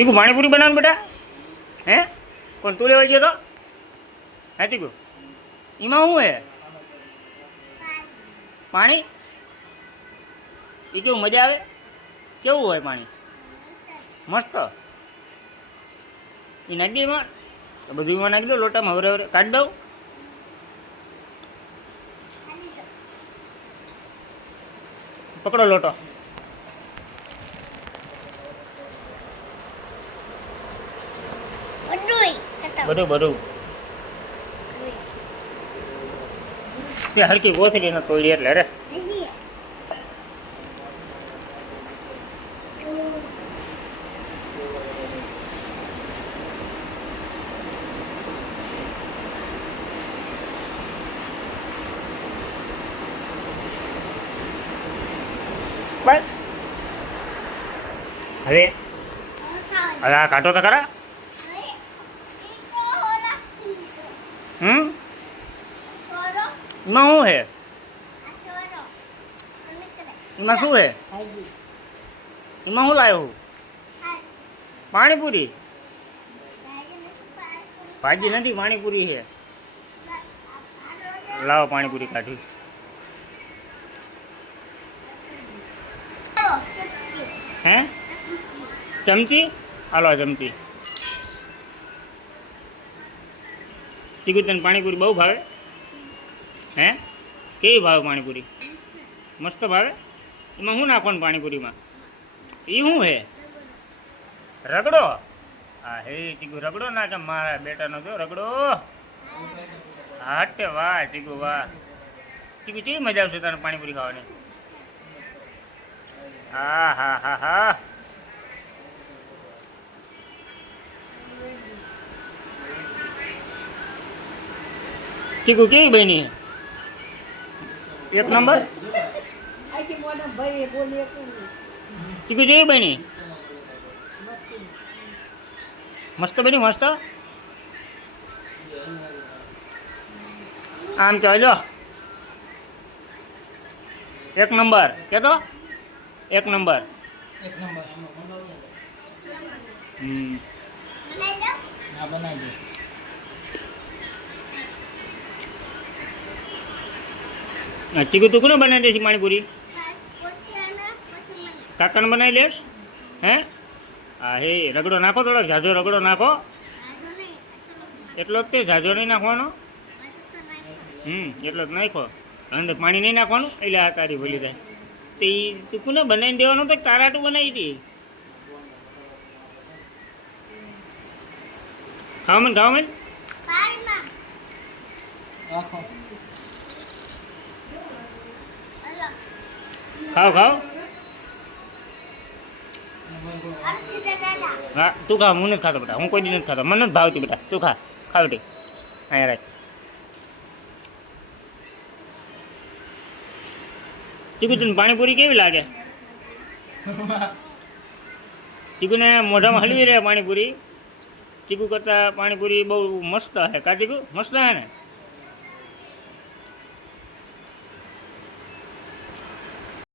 ચીકુ પાણીપુરી બનાવવાનું બેટા હે કોણ તું લેવા ગયો તો હે ચીકુ એમાં શું હે પાણી એ કેવું મજા આવે કેવું હોય પાણી મસ્ત એ નાખી દે એમાં બધું એમાં નાખી દો લોટામાં હવે હવે કાઢી દઉં પકડો લોટો બધું બધું તે હરકી કોથળી ન તોડી એટલે રે બસ હવે હવે આ કાઢો તો ખરા એમાં શું હે એમાં શું હે એમાં શું લાવ્યો હું પાણીપુરી ભાજી નથી પાણીપુરી છે લાવો પાણીપુરી કાઢી હે ચમચી હાલો ચમચી ચીકુ તને પાણીપુરી બહુ ભાવે હે કેવી ભાવે પાણીપુરી મસ્ત ભાવે એમાં શું નાખવાનું પાણીપુરીમાં એ શું હે રગડો હા હે ચીકુ રગડો નાખે મારા બેટાનો જો રગડો હટે વાહ ચીકુ વાહ ચીકુ કેવી મજા આવશે તને પાણીપુરી ખાવાની હા હા હા હા ચીકુ કેવી બની એક નંબર ચીકુ કેવી બની મસ્ત બની મસ્ત આમ ચાલો એક નંબર કે તો એક નંબર બનાવી દે ચીકુ તું કોને બનાવી દઈશ પાણીપુરી કાકાને બનાવી લેશ હે હા હે રગડો નાખો થોડોક ઝાઝો રગડો નાખો એટલો જ તે ઝાઝો નહીં નાખવાનો એટલો જ નાખો અંદર પાણી નહીં નાખવાનું એટલે આ તારી ભૂલી જાય તો એ તું કોને બનાવી દેવાનું તો તારાટું બનાવી હતી ખાવા મને ખાવા મને ખાઓ ખાઓ હા તું ખા હું નથી ખાતો બેટા હું કોઈ દી નથી ખાતો મને નથી ભાવતી બેટા તું ખા ખા બેટી અહીંયા રાખ ચીકુ તને પાણીપુરી કેવી લાગે ચીકુને મોઢામાં હલવી રહે પાણીપુરી ચીકુ કરતાં પાણીપુરી બહુ મસ્ત હે કા ચીકુ મસ્ત હે ને